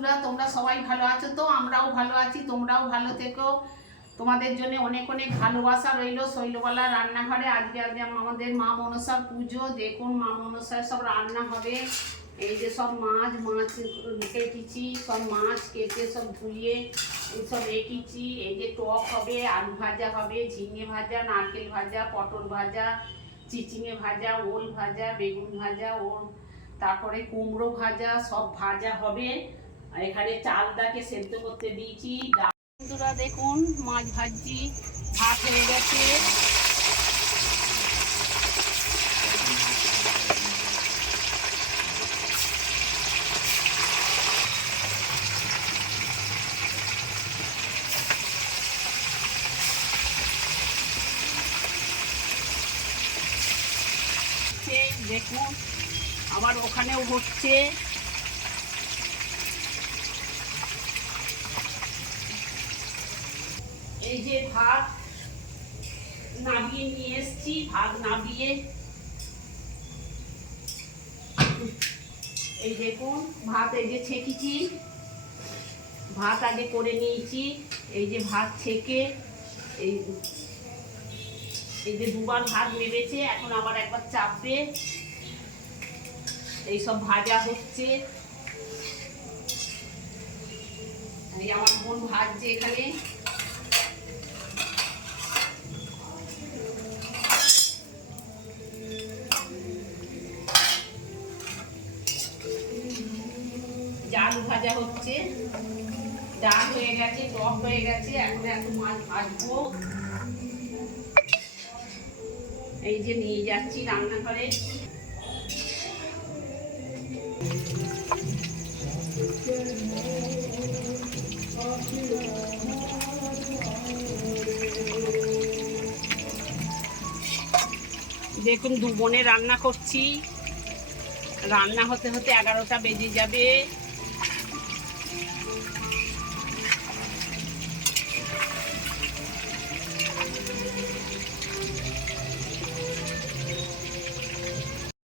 বন্ধুরা, তোমরা সবাই ভালো আছো তো? আমরাও ভালো আছি, তোমরাও ভালো থেকো। তোমাদের জন্য অনেক অনেক ভালোবাসা রইলো। শৈলবালা রান্নাঘরে আজকে আমাদের মা মনসার পুজো। দেখুন মা মনসার সব রান্না হবে। এই যে সব মাছ কেটেছি, সব মাছ কেটে সব ধুয়ে সব রেখেছি। এই যে টক হবে, আলু ভাজা হবে, ঝিঙে ভাজা, নারকেল ভাজা, পটল ভাজা, চিচিঙে ভাজা, ওল ভাজা, বেগুন ভাজা, তারপরে কুমড়ো ভাজা, সব ভাজা হবে। আর এখানে চালটাকে সেদ্ধ করতে দিয়েছি। বন্ধুরা দেখুন মাছ ভাজছি, ভাত হয়ে গেছে। দেখুন আবার ওখানেও হচ্ছে। এই যে ভাত নাবিয়ে নিয়ে এসছি, ভাত নাবিয়ে এই দেখুন ভাত এই যে ছেঁকেছি, ভাত আগে করে নিয়েছি। এই যে ভাত ছেঁকে এই যে দুবার ভাত নেমেছে, এখন আবার একবার চাপবে। এইসব ভাজা হচ্ছে। এই আমার বোন ভাজছে এখানে। আলু ভাজা হচ্ছে, ডাল হয়ে গেছে, টক হয়ে গেছে, এখন এত মাছ ভাজবো। এই যে নিয়ে যাচ্ছি রান্নাঘরে। দেখুন দু বোনে রান্না করছি, রান্না হতে হতে 11টা বেজে যাবে।